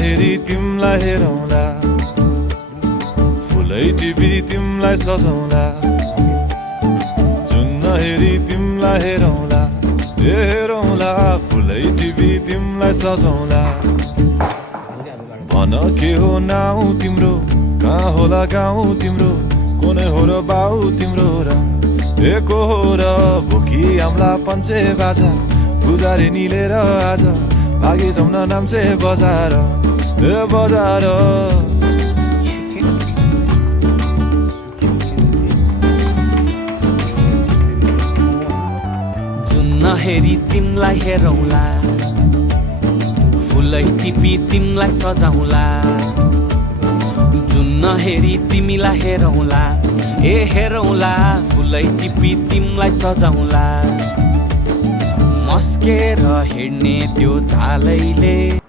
हेरी तिमलाई हेरौँला, फुलै टिपी तिमलाई सजाउँला। जुन नहेरी तिमलाई हेरौँला, हेरौँला, फुलै टिपी तिमलाई सजाउँला। भन के हो नाउँ तिम्रो, कहाँ होला गाउँ तिम्रो, कुनै हो र बाउ तिम्रो र को हो र भोकी आम्ला पञ्चे बाजा पुजारी निलेर आज भागी जाउन नाम्चे बजार बजार। जुन नहेरी तिमलाई हेरौँला, फुलै टिपी तिमलाई सजाउँला। जुन नहेरी तिमीलाई हेरौँला, हेरौँला, फुलै टिपी तिमलाई सजाउँला। मस्केर हिँड्ने त्यो झालैले